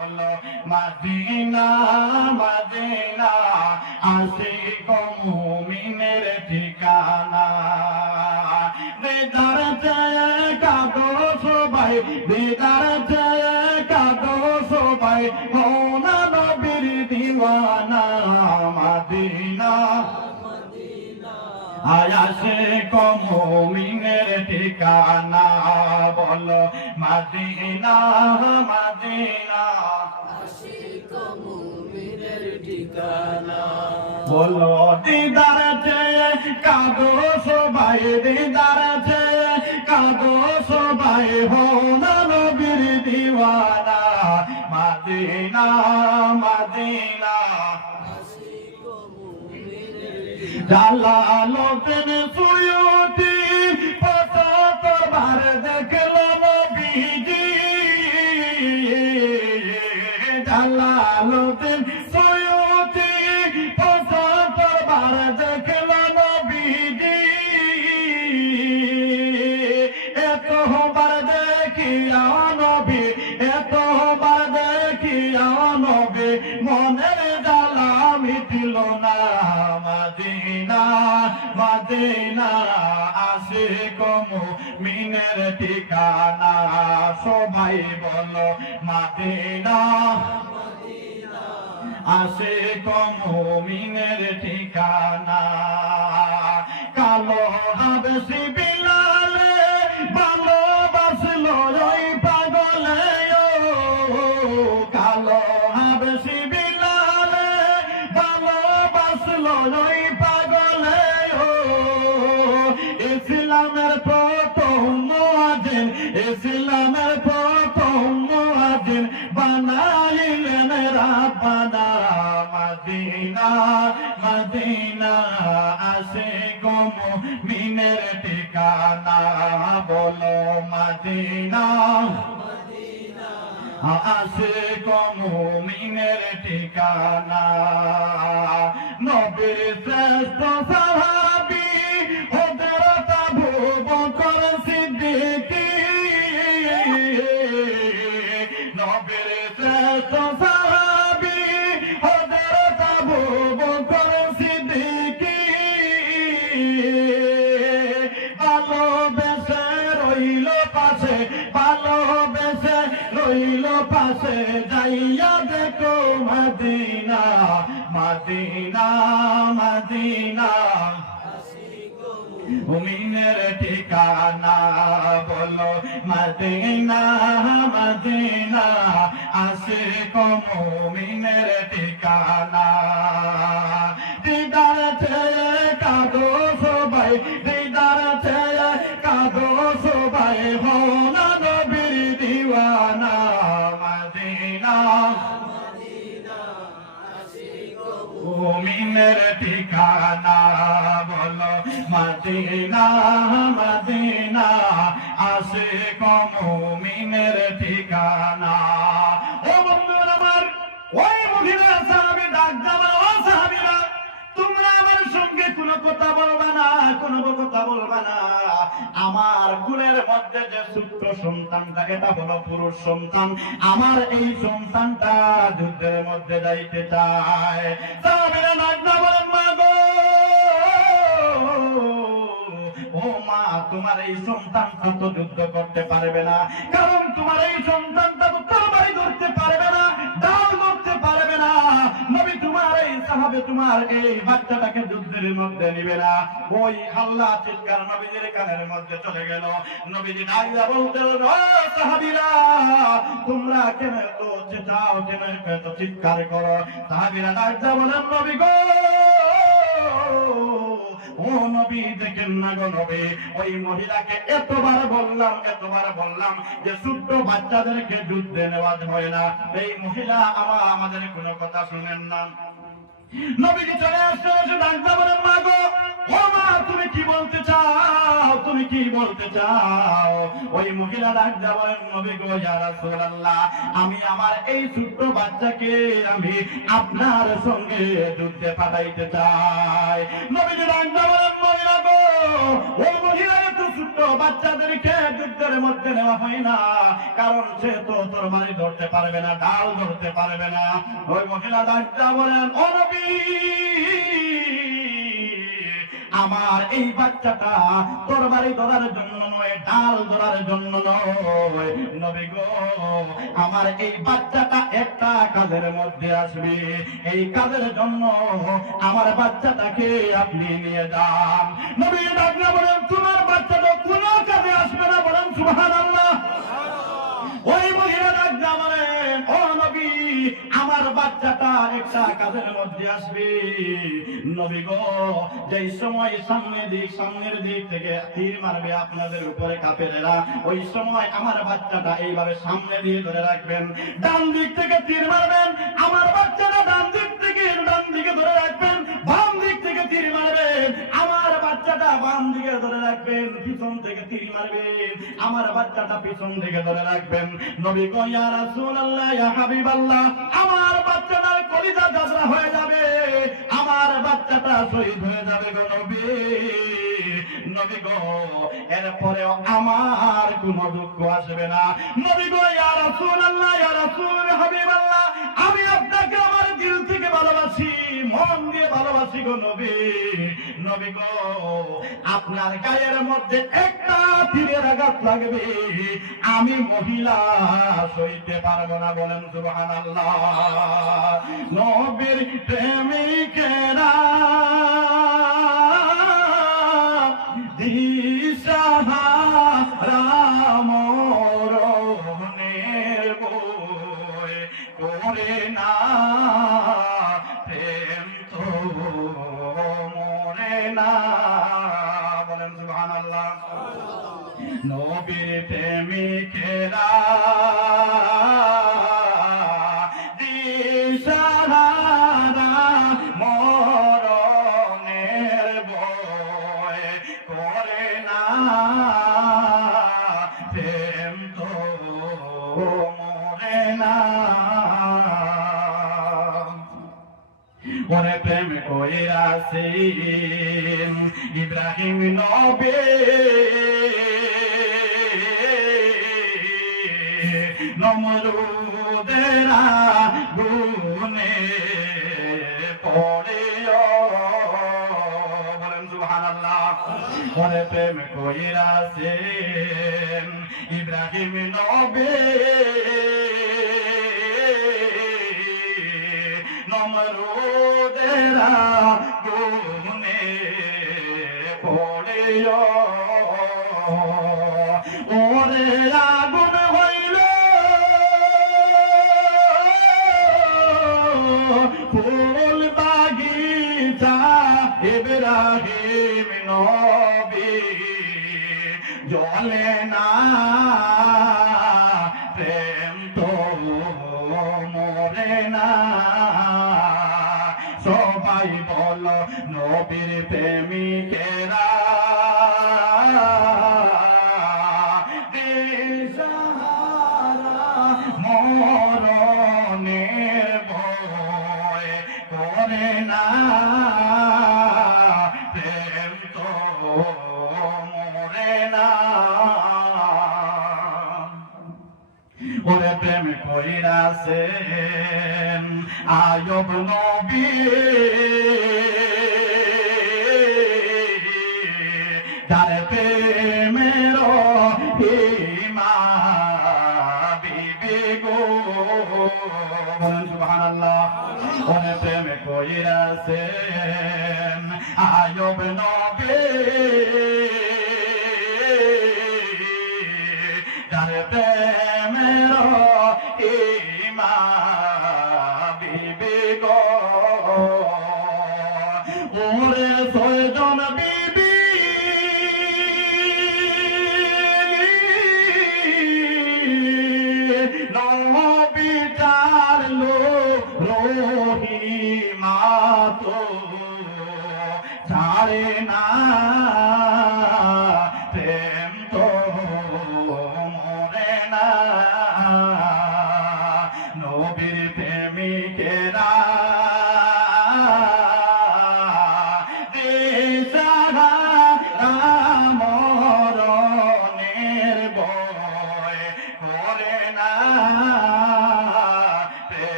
বলো মাদিনা মাদিনা আসি কমিনের ঠিকানা আয়াসে কমুমিনের ঠিকানা বলো মাদিনা মাদিনা। বলো দিদার চেয়ে কাদো সবাই দিদার চেয়ে কাদো সবাই হোনা নবীর দিওয়ানা। Medina Medina. জালালতেন সুয়ুতি পততবার মাদিনা আসে কমু, মিনের ঠিকানা সবাই বলো, মাদিনা। আসে কমু, মিনের ঠিকানা। কালো হাবসি বিলালে ভালোবাসলো ওই পাগলে কালো হাবসি বিলালে ভালোবাসলো ওই মদিনা আসে গম মিনের ঠিকানা বলো মদিনা। আসে গম মিনের ঠিকানা। নবীর শ্রেষ্ঠ রইল পাশে যাইয়া দেখো মদিনা মদিনা মদিনা। মুমিনের ঠিকানা বলো, মদিনা মদিনা। আসে কমুমিনের ঠিকানা। দিদার ছেয়ে কাদো সবাই আমার কুলের মধ্যে যে সূত্র সন্তানটা, এটা হলো পুরুষ সন্তান। আমার এই সন্তানটা যুদ্ধের মধ্যে যাইতে চায়। ও মা, তোমার এই সন্তানটা তো যুদ্ধ করতে পারবে না। কারণ তোমার এই সন্তানটা তো তোমার এই বাচ্চাটাকে যুদ্ধের মধ্যে নিবে না। ওই চিৎকার নবীজির কানের মধ্যে চলে গেল। নবীজি বলতে লাগল, "ও সাহাবীরা তোমরা কেন তো কেন চিৎকার করো? সাহাবীরা বলেন নবী গো ও নবী দেখেন না গো নবী ওই মহিলাকে এতবার বললাম এতবার বললাম যে ছোট্ট বাচ্চাদেরকে যুদ্ধে নেওয়া হয় না। এই মহিলা আমার আমাদের কোনো কথা শুনেন না। নবীজি চলে আসতে এসে ডাক্তার বলেন মা গো, ও মা, তুমি কি বলতে চাও? তুমি কি বলতে চাও? ওই মহিলা ডাক্তার বলেন নবী গো, ইয়া রাসূলুল্লাহ, আমি আমার এই ছোট্ট বাচ্চাকে আমি আপনার সঙ্গে যুদ্ধে পাঠাইতে চাই। নবীজি ডাক্তার বলেন মহিলা গো, ও বাচ্চাদেরকে যুদ্ধের মধ্যে নেওয়া হয় না। কারণ সে তো তোর বাড়ি ধরতে পারবে না, ডাল ধরতে পারবে না। ওই মহিলা ডাক্তার বলেন, ও আমার এই বাচ্চাটা তোর বাড়ি ধরার জন্য ডাল ধরার জন্য নয়। নবী গো, আমার এই বাচ্চাটা একটা কাজের মধ্যে আসবে। এই কাজের জন্য আমার বাচ্চাটাকে আপনি নিয়ে যান। নবী ডাকলে বলেন, তোমার বাচ্চাটা কোনো কাজে আসবে না। বলেন, সুবহানাল্লাহ ওই মহিলা ডাকলে বলেন ও নবী আমার বাচ্চাটা একটা কাজের মধ্যে আসবে। নবী গো, যেই সময় সামনে দিক, সামনের দিক থেকে তীর মারবে আপনাদের উপরে কাপেরেরা ওই সময় আমার বাচ্চাটা এইভাবে সামনে দিয়ে ধরে রাখবেন। ডান দিক থেকে তীর মারবেন, আমার বাচ্চাটা বাম দিকে ধরে রাখবেন, পিছন থেকে তীর মারবেন। আমার বাচ্চাটা পিছন দিকে ধরে রাখবেন। নবী গো ইয়া আমার কলিজা গাজরা হয়ে যাবে। আমার বাচ্চাটা শহীদ হয়ে যাবে গো নবী। গো আমার কোনো দুঃখ আসবে না। নবী গো, ইয়া হাবিবাল্লাহ, আমি আপনাকে আমার দিল থেকে ভালোবাসি, মন দিয়ে ভালোবাসি গো নবী। নবী গো। আপনার গায়ের মধ্যে একটা তীরের আঘাত লাগবে। আমি মহিলা, সইতে পারব না বলেন সুবহানাল্লাহ। নবীর প্রেমিকেরা করে না। নবীর প্রেমিকেরা দিশাহারা বয় করে না। প্রেম ইব্রাহিম নবে। প্রেম কইরাছে ইব্রাহিম নবী নমরুদেরা জলে না, প্রেম তো মরে না। সবাই বলো নবীর প্রেমিকেরা। মরণের ভয় করে না। প্রেম তো প্রেম কইরাছেন আয়ব নবী। তার প্রেমের প্রেম কইরাছেন আয়ব নবী। তার প্রেমের ছাড়ে না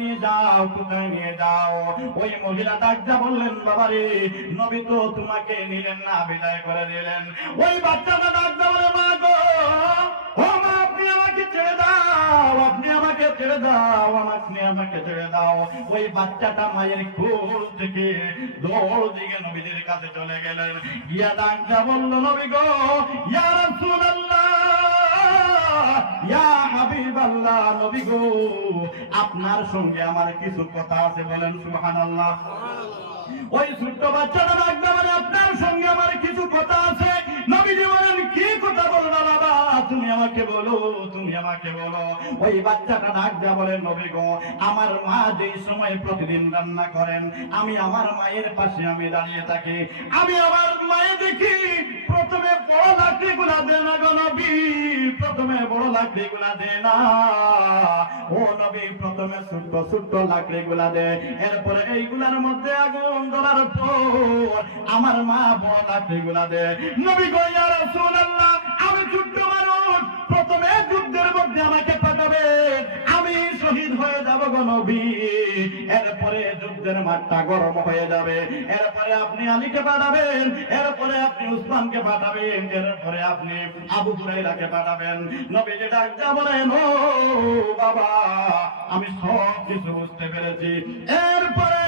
নিয়ে যাও কোথায় নিয়ে যাও। ওই মহিলা ডাক যা বললেন, বাবারে, নবী তো তোমাকে নিলেন না, বিদায় করে দিলেন। ওই বাচ্চাটা ডাক যা বলে, মা গো, ও মা, আপনি আমাকে ছেড়ে দাও, আপনি আমাকে ছেড়ে দাও আমাকে ছেড়ে দাও। ওই বাচ্চাটা মায়ের কোল থেকে দৌড় দিকে নবীদের কাছে চলে গেলেন। ইয়া ডাক্তার বলল, নবী গো, ইয়া আপনার সঙ্গে আমার কিছু কথা আছে, বলেন সুবহানাল্লাহ। ওই ছোট্ট বাচ্চাটা আপনার সঙ্গে আমার কিছু কথা আছে। নবীজি বলেন আমাকে বলো, তুমি আমাকে বলো। ওই বাচ্চাটা ডাক দেয়া বলেন নবী গো, আমার মা যেই সময় প্রতিদিন রান্না করেন, আমি আমার মায়ের পাশে আমি দাঁড়িয়ে থাকি। আমি আমার মায়ে দেখি, প্রথমে বড় লাকড়ি গুলা দে না গো নবী, প্রথমে বড় লাকড়ি গুলা দে না। ও নবী, প্রথমে ছোট্ট ছোট্ট লাকড়ি গুলা দে। এরপরে এইগুলার মধ্যে আগুন ধরার পর আমার মা বড় লাকড়ি গুলা দে। নবী গো, ইয়া রাসূলুল্লাহ, আমি ছোট্ট মানুষ প্রথমে যুদ্ধের মধ্যে আমাকে পাঠাবে। আমি শহীদ হয়ে যাব গো নবী। এরপরে যুদ্ধের মাঠটা গরম হয়ে যাবে। এরপরে আপনি আলীকে পাঠাবেন। এরপরে আপনি উসমানকে পাঠাবেন। এরপরে আপনি আবু হুরাইরাকে পাঠাবেন। নবী যে ডাক যা বলেন, ও বাবা, আমি সব কিছু বুঝতে পেরেছি। এরপরে এর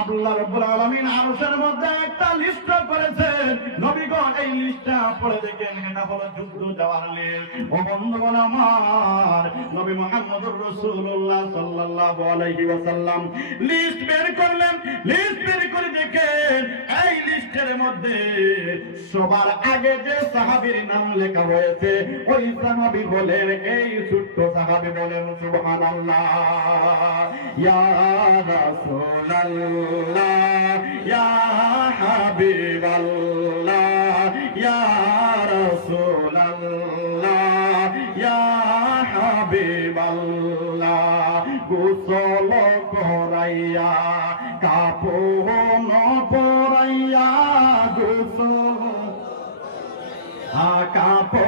আল্লাহ রাব্বুল আলামিন আরশের মধ্যে একটা লিস্ট করেছেন। নবী গো এই লিস্টটা পড়ে দেখেন এটা হলো যুদ্ধ যাওয়ার লিস্ট ও বন্ধুগণ আমার, নবী মুহাম্মদুর রাসূলুল্লাহ সাল্লাল্লাহু আলাইহি ওয়াসাল্লাম লিস্ট বের করলেন লিস্ট বের করে দেখেন, এই লিস্টের মধ্যে সবার আগে যে সাহাবীর নাম লেখা হয়েছে, ওই সাহাবী বলেন, এই ছোট্ট সাহাবী বলেন, সুবহানাল্লাহ। ইয়া রাসূলুল্লাহ। গোসল করাইয়া কাপন পরাইয়া গোসল কাপন